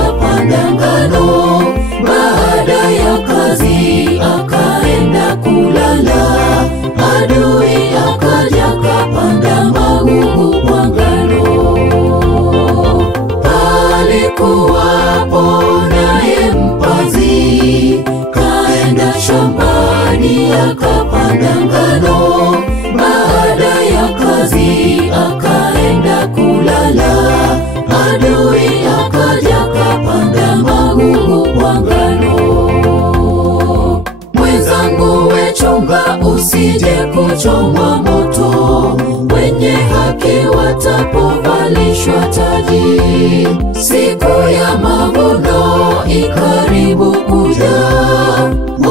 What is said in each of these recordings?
akapanda ngano, baada ya kazi akaenda kulala. Adui akaja akapanda magugu kwa ngano. Alikuwapo naye mpanzi, kaenda shambani akapanda ngano, baada ya kazi akaenda kulala. Adui akaja akapanda magugu kwa ngano. Mwenzangu we chunga usije kuchomwa moto, wenye haki watapovalishwa taji. Siku ya mavuno ikaribu kuja,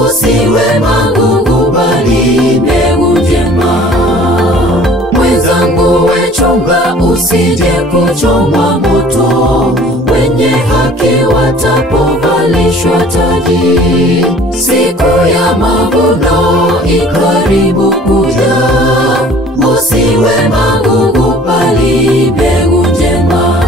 usiwe magugu bali mbegu njema. Mwenzangu we chunga usije kuchomwa moto, wenye haki watapovalishwa taji. Siku ya mavuno ikaribu kuja, usiwe magugu bali mbegu njema.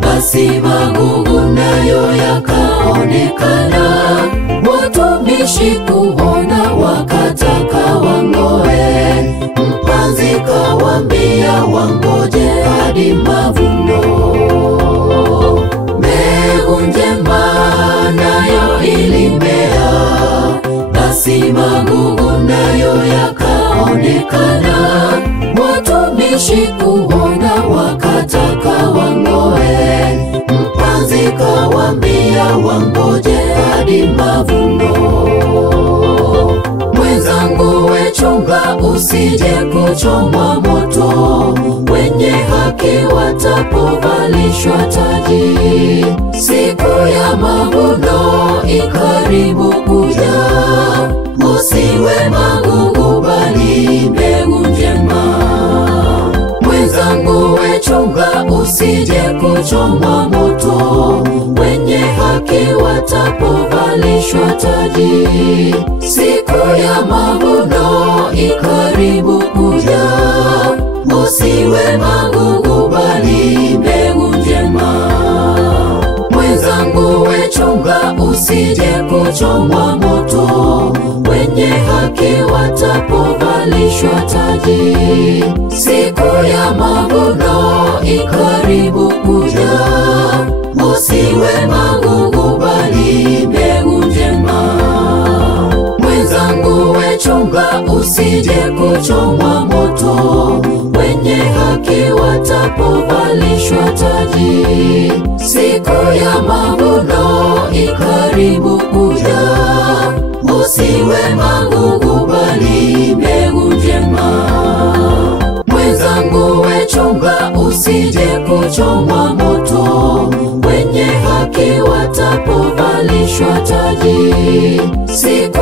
Basi magugu nayo yakaonekana, watumishi kuona wakataka wangoe. Mpanzi kawaambia wangoje hadi mavuno. Mbegu njema nayo ilimea, basi magugu nayo yakaonekana, watumishi kuona wakataka wangoe. Mpanzi kawaambia wangoje hadi mavuno. Mwenzangu we chunga usije kuchomwa moto, wenye haki watapovalishwa taji. Siku ya mavuno ikaribu kuja, usiwe magugu bali mbegu njema. Mwenzangu we chunga usije kuchomwa moto, wenye haki watapovalishwa taji. Siku ya mavuno ikaribu kuja, usiwe magugu bali mbegu njema. Mwenzangu we chunga usije kuchomwa moto, wenye haki watapovalishwa taji. Siku ya mavuno ikaribu kuja, usiwe magugu bali mbegu njema. Mwenzangu we chunga usije kuchomwa moto, wenye haki watapovalishwa taji. Siku ya mavuno ikaribu kuja, usiwe magugu bali mbegu njema. Mwenzangu we chunga usije kuchomwa moto, wenye haki watapovalishwa taji. Siku